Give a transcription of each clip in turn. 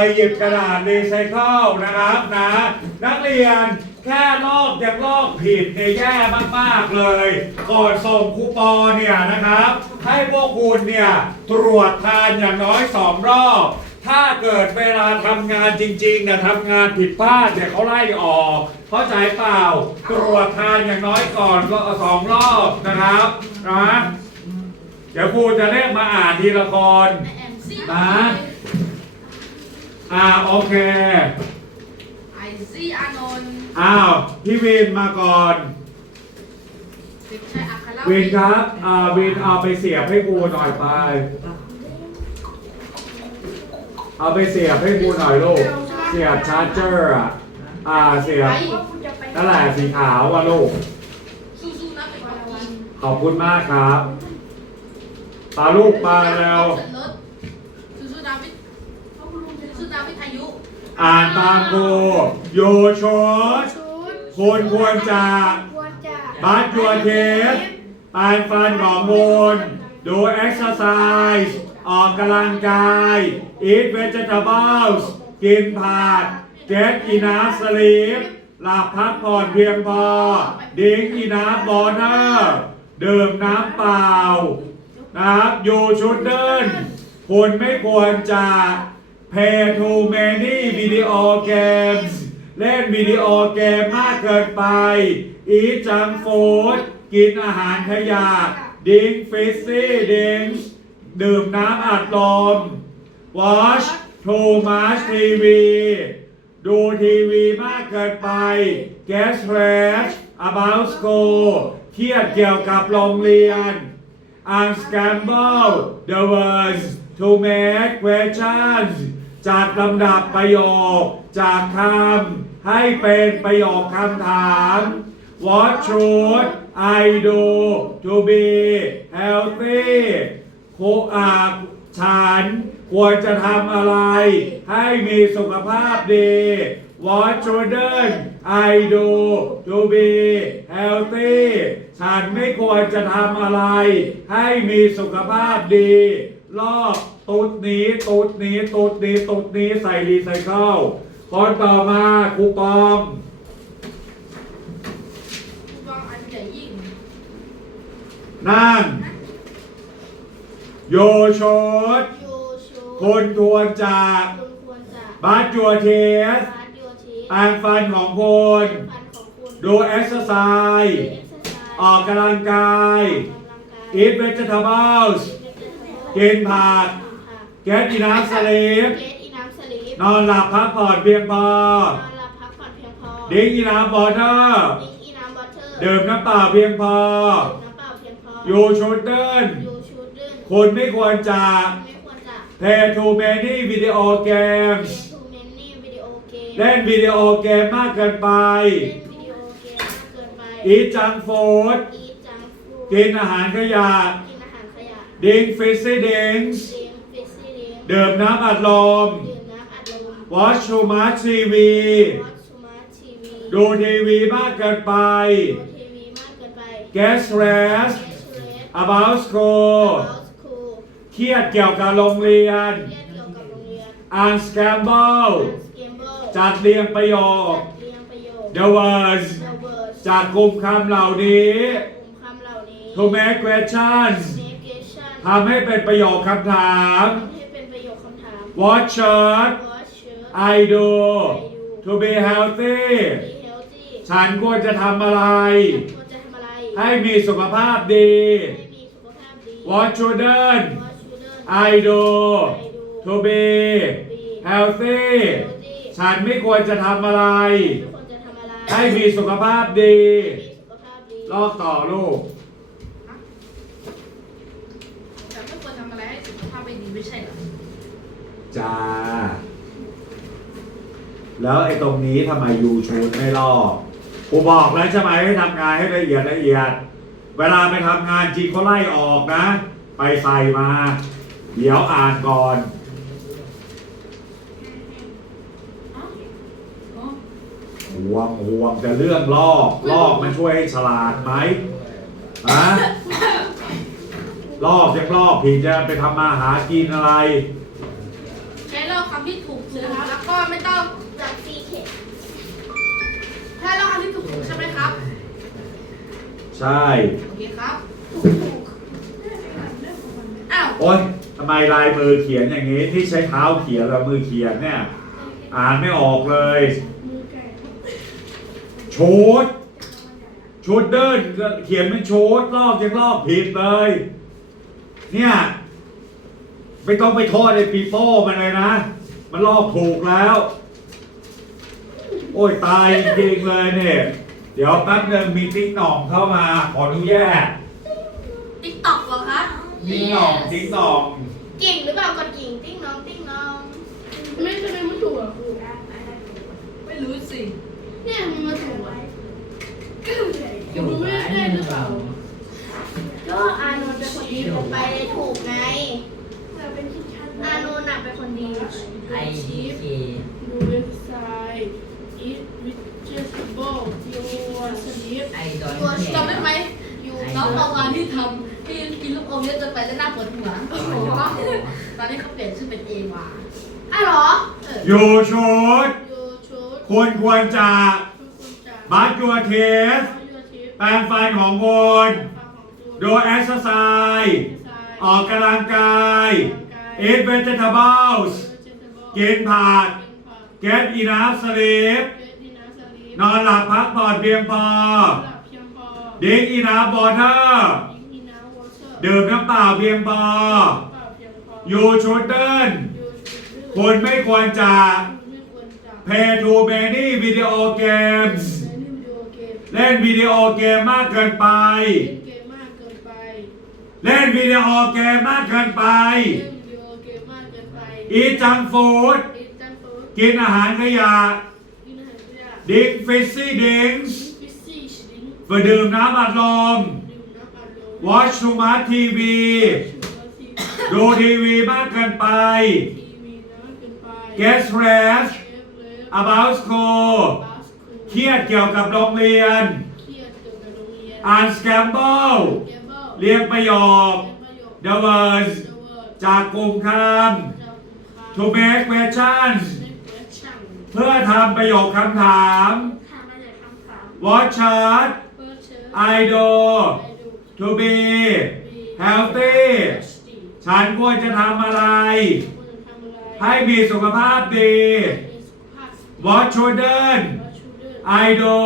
ไปหยิบกระดาษรีไซเคิลนะครับนะ นักเรียนแค่ลอกยังลอกผิดเนี่ยแย่มากๆเลย ก่อนส่งคูปองเนี่ยนะครับ ให้พวกคุณเนี่ยตรวจทานอย่างน้อยสองรอบ ถ้าเกิดเวลาทำงานจริงๆเนะทำงานผิดพลาดเนี่ยเขาไล่ออก เข้าใจเปล่า ตรวจทานอย่างน้อยก่อนก็สองรอบนะครับนะเดี๋ยวครูจะเรียกมาอ่านทีละคนนะ อ่าโอเค ไอซี่อานนท์อ้าวพี่วินมาก่อน เด็กชายอัครวินครับอ่าวินเอาไปเสียบให้ครูหน่อยไป เอาไปเสียบให้ครูหน่อยลูก เสียบชาร์จเจอร์อะอ่าเสียบนั่นแหละสีขาวว่ะลูก สู้ๆนะเป็นวันวันขอบคุณมากครับปาลูกปลาแล้วสู้ๆดาวิดสู้ๆดาวิดอายุอ่านตามครูโยโชดคุณควรจะบัตยัวเทสแปรงฟันของมูลดูเอ็กซ์ไซส์ออกกำลังกาย eat vegetables กินผัก get enough sleep หลับพักผ่อนเพียงพอ drink enough water ดื่มน้ำเปล่านะครับ you shouldn't คุณไม่ควรจะ play too many video games เล่นวิดีโอเกมมากเกินไปอีจังฟูดกินอาหารขยะดิงฟิซซี่ดิงดื่มน้ำอัดลม watch too much TV ดูทีวีมากเกินไป get stressed about school เครียดเกี่ยวกับโรงเรียน unscramble the words to make questions จากลำดับประโยค จากคำให้เป็นประโยคคำถาม What should I do to be healthy โคอาฉันควรจะทำอะไร ให้มีสุขภาพดี What shouldn't I do to be healthy ฉันไม่ควรจะทำอะไร ให้มีสุขภาพดีลอก ตุดนี้ตุดนี้ตุดนี้ตุดนี้ใส่รีไซเคิลคนต่อมาครูปอมผู้กองอันใหญ่ยิ่งนั่งโยโชดคนควรจะบัตจัวเทสแปรงฟันของคุณดูเอ็กซ์ไซส์ออกกำลังกาย eat vegetables กินผัก get enough sleep นอนหลับพักผ่อนเพียงพอ drink enough water ดื่มน้ำเปล่าเพียงพอ you shouldn't คุณไม่ควรจะ play too many video games เล่นวิดีโอเกมมากเกินไป eat junk food กินอาหารขยะ drink fizzy drinks ดื่ มน้ำอัดลม watch too much TV ดูทีวีมากเกินไป get stressed about school เครียดเกี่ยวกับโรงเรียน unscramble จัดเรียงประโยค the words จากกลุ่มคำเหล่านี้ to make questions ทำให้เป็นประโยคคำถาม what should I do to be healthy ฉันควรจะทำอะไรให้มีสุขภาพดี what shouldn't I do to be healthy ฉันไม่ควรจะทำอะไรให้มีสุขภาพดี ลอกต่อลูก แต่ไม่ควรทำอะไรให้สุขภาพไม่ดีไม่ใช่เหรอ จ้า แล้วไอ้ตรงนี้ทำไมยูชูดไม่ลอกกูบอกแล้วใช่ไหมให้ทำงานให้ละเอียดละเอียด เวลาไปทำงานจริงเขาไล่ออกนะ ไปใส่มา เดี๋ยวอ่านก่อนห่วงห่วงจะเรื่องลอกลอกมันช่วยให้ฉลาดไหมฮะลอกยังลอกผิดจะไปทำมาหากินอะไร ถูกถูกนะครับ แล้วก็ไม่ต้องจากซีเข็ดถ้าเราคำที่ถูกถูกใช่ไหมครับ ใช่ โอเคครับ ถูกถูกอ้าว โอ๊ยทำไมลายมือเขียนอย่างนี้ ที่ใช้เท้าเขียนแล้วมือเขียนเนี่ย อ่านไม่ออกเลยมือไก่ชุด ชุดเดินก็เขียนเป็นชุดรอบยังรอบผิดเลย เนี่ย ไม่ต้องไปโทษไอ้ปีโป้มันเลยนะ มันลอกถูกแล้ว โอ้ยตายจริงๆเลยเนี่ย เดี๋ยวแป๊บหนึงมีติ๊กหน่องเข้ามาขออนุญาตติ๊กต็อกเหรอครับติ๊กหน่องติ๊กหน่องกิ่งหรือเปล่าก่อนกิ่งติ้งน้องติ้งน้อง ไม่ทำไมไม่ถูกอะครูไม่รู้สิ เนี่ยมันมาถูกอะครูไม่ได้หรือเปล่าก็อานนท์เป็นคนดีผมไปเลยถูกไง อานนท์น่ะเป็นคนดี ไอดีเคดูเว็บไซต์ eat vegetable your sleep ไอดอนจำได้ไหมอยู่น้องประวานที่ทำที่กินลูกอมเยอะจนไปแล้วหน้าปวดหัวตอนนี้เขาเปลี่ยนชื่อเป็นเอวาอ้าวเหรอเอออยู่ชุด ยูชูดควรควรจะทุกคนจากบัตยัวเทสยูทิปแปรงฟันของคนฟังของตัวดูแอคซ์ไซส์ออกกำลังกาย eat vegetables กินผัก get enough sleep นอนหลับพักผ่อนเพียงพอ drink enough water ดื่มน้ำเปล่าเพียงพอ you shouldn't คุณไม่ควรจะ play too many video games เล่นวิดีโอเกมมากเกินไป เล่นวิดีโอเกมมากเกินไป eat junk food กินอาหารขยะ drink fizzy drinks ฝืนดื่มน้ำอัดลม watch too much TV ดูทีวีมากเกินไป get stressed about school เครียดเกี่ยวกับโรงเรียน อ่าน scramble เรียงประโยค the words จากกลุ่มคำ to make questions เพื่อทำประโยคคำถามถามมาจากคำถาม watch chart I do to be healthy ฉันควรจะทำอะไร ให้มีสุขภาพดี What children I do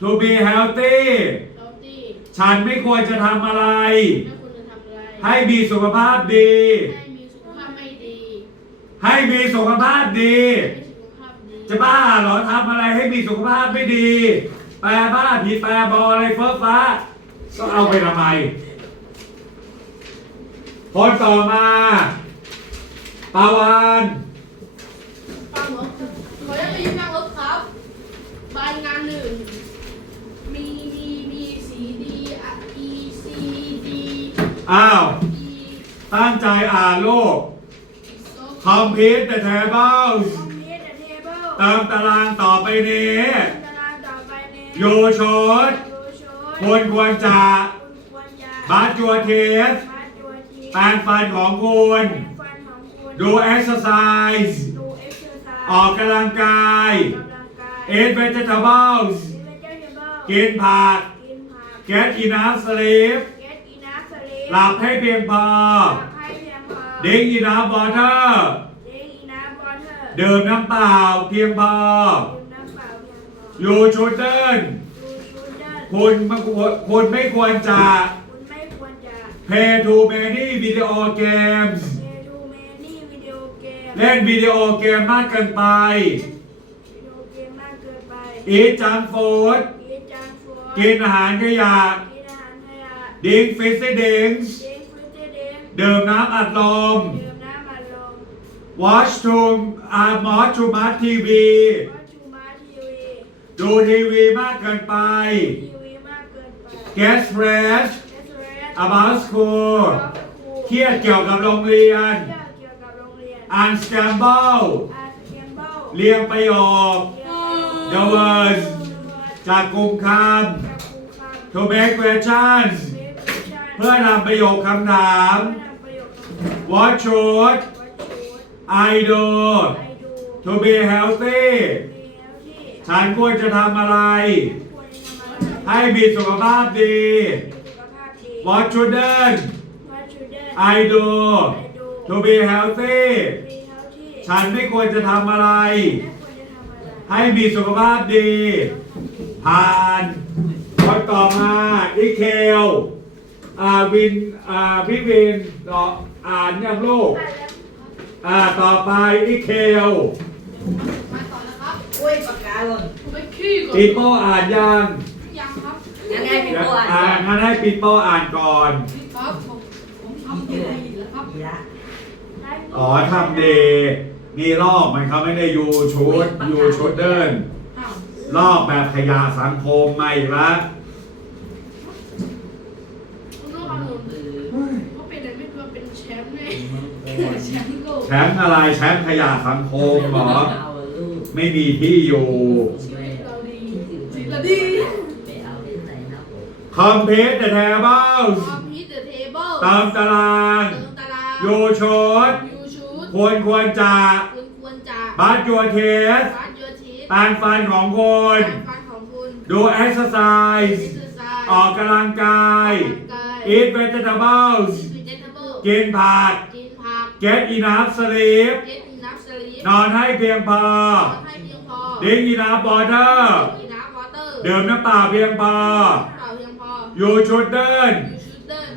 to be healthy ฉันไม่ควรจะทำอะไร ให้มีสุขภาพดี ให้มีสุขภาพดี จะบ้าเหรอทำอะไรให้มีสุขภาพไม่ดี แปลบ้าผิดแปลบออะไรเฟ้อฟ้า ก็เอาไปทำไมคนต่อมาปาวานฟังเหรอขออนุญาตไปยืนนั่งรถครับบานงานหนึ่ง มี D B C D E C D อ้าว E ตั้งใจอ่านลูก so complete the tables คอมพิวเตอร์เทเบิลเติมตารางต่อไปนี้ ตารางต่อไปนี้อยู่ชุดดูชุดควรควรจะคุณควรจะบัตจัวเทสมาตัวทีแปรงฟันของคุณฟันของคุณดู exercise ดูเอ็กซ์เซอร์ไซส์ออกกำลังกายกำลังกาย eat vegetables กินเวจเทเบิลกินผักกินผัก get enough sleep เก็ตอีนัสลีหลับให้เพียงพอ หลับ ให้เพียงพอ drink enough water เด็กอีนัสบอเทอร์ดื่มน้ำเปล่าเพียงพอ ดื่มน้ำเปล่าเพียงพอ you shouldn't ดูชุดเดินคุณไม่ควรคุณไม่ควรจะ คุณไม่ควรจะ play too many video games เล่นดูเมนี่วิดีโอเกมเล่นวิดีโอเกมมากเกินไป วิดีโอเกมมากเกินไป eat junk food กินจังฟูดกินอาหารขยะ กินอาหารขยะ drink fizzy drinks เด็กฟรุตเดนดื่มน้ำอัดลม ดื่มน้ำมันลม watch too uh, watch too much TV วัตถุมาทีวีดูทีวีมากเกินไป ทีวีมากเกินไป get stressed เอสเรส about school เราไปครูเครียดเกี่ยวกับโรงเรียนเรื่องเกี่ยวกับโรงเรียนอ่าน scramble อาร์เซียนเบ้าเรียงประโยค the words จากกลุ่มคจากครูคำ to make questions ำเบบี้ชาเพื่อทำประโยคคำถามเพื่อนำประโยคคำถาม what should I do to be healthy ฉันควรจะทำอะไร ให้มีสุขภาพดีมีสุขภาพดี What children What children I do I do to be healthy ฉันไม่ควรจะทำอะไร ให้มีสุขภาพดี ผ่านคนต่อมาอีเคลอาวินอ่าพี่วินต่อ อ่านยังลูก อ่าต่อไปอีเคลมาต่อนะครับอุ้ยปากกาหล่นผมไปขี้ก่อนปีโป้อ่านยังยังครับยังไงพี่เดี๋ยวโป้อ่าอ่านงั้นให้ปีโป้อ่านก่อนครับผมผมทำดีแล้วครับอีกละอ๋อทำเดนี่ลอกมันเขาไม่ได้ยูชุดยูชุดเดิน อ้าวลอกแบบขยะสังคมใหม่ละ คุณลูกเอาหนูเขาเป็นอะไรไม่รู้ว่าเป็นแชมป์ไง แชมป์โลกแชมป์อะไรแชมป์ขยะสังคมเหรอเอาลูกไม่มีที่อยู่ชีวิตเราดีชีวิตเราดีไปเอาไปใส่นะผม Complete the ค tables อมพิวเตอร์เทเบิลตามตารางเติมตารางยูชุดยูชูดควรควรจะคุณควรจะบัตยัวเทสฟาดยูทีสแปรงฟันของคุณการฟันของคุณดู exercise เอ็กซ์ไซส์ออกกำลังกาย eat vegetables วิเจเบิลกินผักกินผัก get enough sleep เก็ตอินัฟสลีปนอนให้เพียงพอให้เพียงพอ drink enough water กินน้ำวอเตอร์ดื่มน้ำเปล่าเพียงพอ เปล่าเพียงพอ you shouldn't ยูชูดเดิน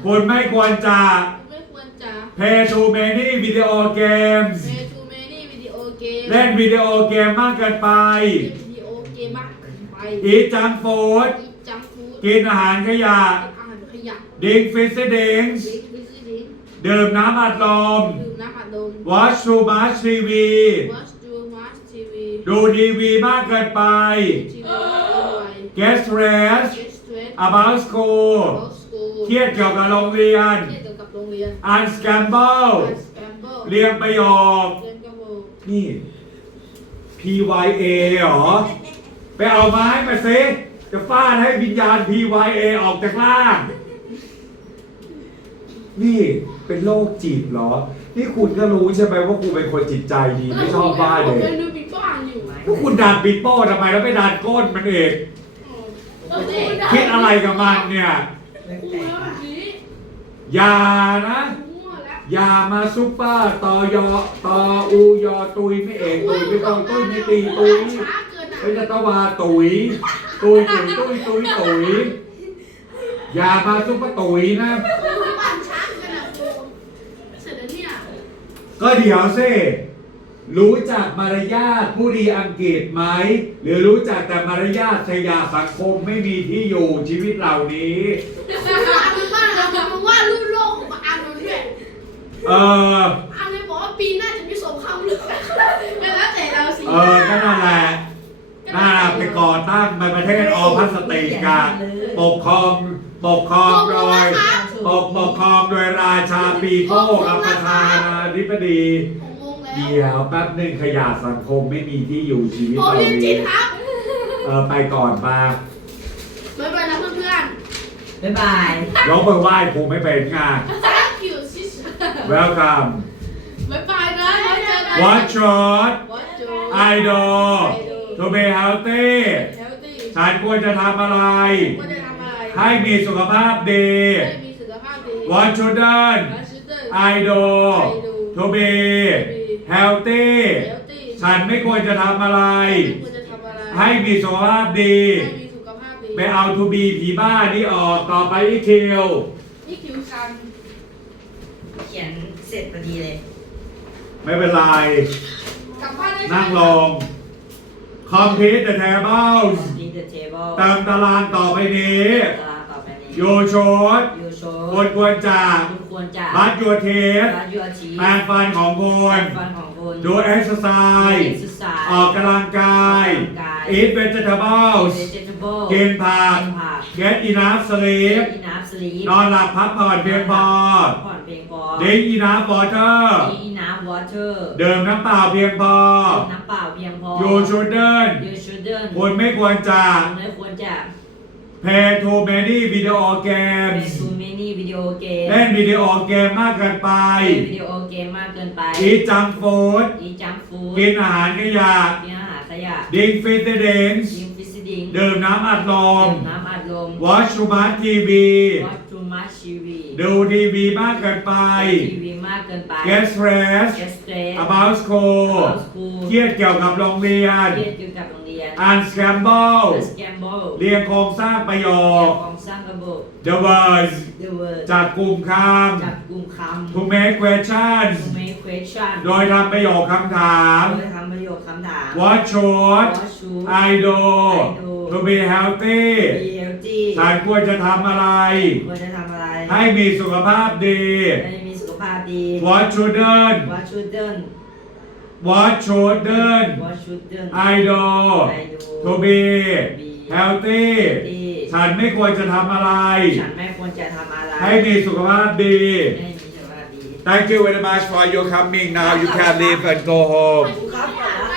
คุณไม่ควรจะ ไม่ควรจะ play too many video games เมทูเมนี่วิดีโอเกมเล่นวิดีโอเกมมากเกินไป วิดีโอเกมมากเกินไป eat junk food อีจังฟูดกินอาหารขยะ อาหารขยะ drink fizzy drinks ดิวิซิ ดิดื่มน้ำอัดลม ดื่มน้ำอัดลม watch too much TV watch too much TV ดูทีวีมากเกินไปทีวีมากเกินไป get stressed get stressed about school about school เครียดเกี่ยวกับโรงเรียนเครียดเกี่ยวกับโรงเรียน unscramble scramble เรียงประโยคเรียนกระโบนี่ PYA เหรอ ไปเอาไม้มาซิจะฟาดให้วิญญาณ PYA ออกจากล่าง นี่เป็นโรคจิตเหรอ นี่คุณก็รู้ใช่ไหมว่ากูเป็นคนจิตใจดี ไม่ชอบบ้าเลยผมยังดูบิ๊กบ้านอยู่แล้วคุณดันปิดโป้ทำไมแล้วไม่ดันก้นมันเองเออพูดได้คิดอะไรกับมันเนี่ยเล่นพูดแต่แล้วแบบนี้อย่านะ มั่วแล้วอย่ามาซุปเปอร์ตอยอตออูยอตุยไม่เอกตุยไม่ต้องตุยไม่ตีตุยช้าเกินอะไม่จะตะวาตุยตุยตุยตุยตุยตุยอย่ามาซุปเปอร์ตุยนะบ้านช้าเกินอะครูเสร็จแล้วเนี่ย ก็เดี๋ยวสิรู้จักมารยาทผู้ดีอังกฤษไหม หรือรู้จักแต่มารยาทขยะสังคมไม่มีที่อยู่ชีวิตเหล่านี้อ่านมันว่าเรามันว่ารูปโลกของอ่านมันด้วยเอออ่านเลยบอกว่าปีหน้าจะมีสงครามโลกแล้วแต่เราสิเออก็นั่นแหละน่าไปก่อตั้งประเทศออพลาสติกอะปกครองปกครองโดย ปกปกครองโดยราชาปีโป้กับประธานาธิบดี ผมงงแล้วเดี๋ยวแป๊บหนึ่งขยะสังคมไม่มีที่อยู่ชีวิตโอเราเรียนจินี้ตครับ เออไปก่อนมาบ๊ายบายนะเพื่อนบ๊ายบายยกมือไหว้ครูไม่เป็นไงๆ thank you sister welcome บ๊ายบายนะไว้เจอกัน what shot What do idol to be healthy healthy ฉันควรจะทำอะไรก็จะทำอะไรให้มีสุขภาพดีให้มีสุขภาพดี what children และชุดเดิน idol to be healthy เฮลตี้ฉันไม่ควรจะทำอะไรไม่ควรจะทำอะไรให้มีสุขภาพดีให้มีสุขภาพดี ไปเอาทูบีผีบ้านี่ออกต่อไปอีคิวนี่คิวซันเขียนเสร็จพอดีเลย ไม่เป็นไรกลับบ้านได้นั่งลง complete the tables ดีเดอะเทเบิลเติมตารางต่อไปนี้ตารางต่อไปนี้โยชดยู โชควรควรจะคุณควรจะบัตยัวเทสรัดยูอาชีแปรงฟันของคุแปรณงฟันของคุณดูเอ็กซ์ไซส์สุดสาย ออกกำลังกาย eat vegetables เวจิเทเบิลกินผัก กินผัก get enough sleep กินน้ำสลีปนอนหลับพักผ่อนเพียงพอ ผ่อนเพียงพอ drink enough water กินน้ำวอเตอร์ดื่มน้ำเปล่าเพียงพอ น้ำเปล่าเพียงพอ you shouldn't ยูชูเดินคุณไม่ควรจะคุณไม่ควรจะเพ play too many video เป็น games too many video game เล่นวิดีโอเกมมากเกินไป เล่นวิดีโอเกมมากเกินไปอีจังฟูดอีจังฟูดกินอาหารขยะ กินอาหารขยะดิงฟิตเดนส์ยิงฟิส ดิงดื่มน้ำอัดลม ดื่มน้ำอัดลม watch too much TV watch too much TV ดูทีวีมากเกินไป ทีวีมากเกินไป get stressed get stressed about school about school เครียดเกี่ยวกับโรงเรียน เครียดอยู่กับโรงเรียน unscramble scramble เรียงโครงสร้างประโยเกี่ยควกับ สร้างระบบ the words the word จัดกลุ่มคจับกลุ่มคำ to make ำ questions to make question โดยทำประโยคคำถาม โดยทำประโยคคำถาม what should what should I do to be healthy be healthy ฉันควรจะทำอะไร ควรจะทำอะไร ให้มีสุขภาพดี ให้มีสุขภาพดี what shouldn't what shouldn't what shouldn't what shouldn't I do I do to be be healthy healthy ฉันไม่ควรจะทำอะไร ฉันไม่ควรจะทำอะไร ให้มีสุขภาพดี ให้มีสุขภาพดี Thank you very much for your coming now you can leave and go home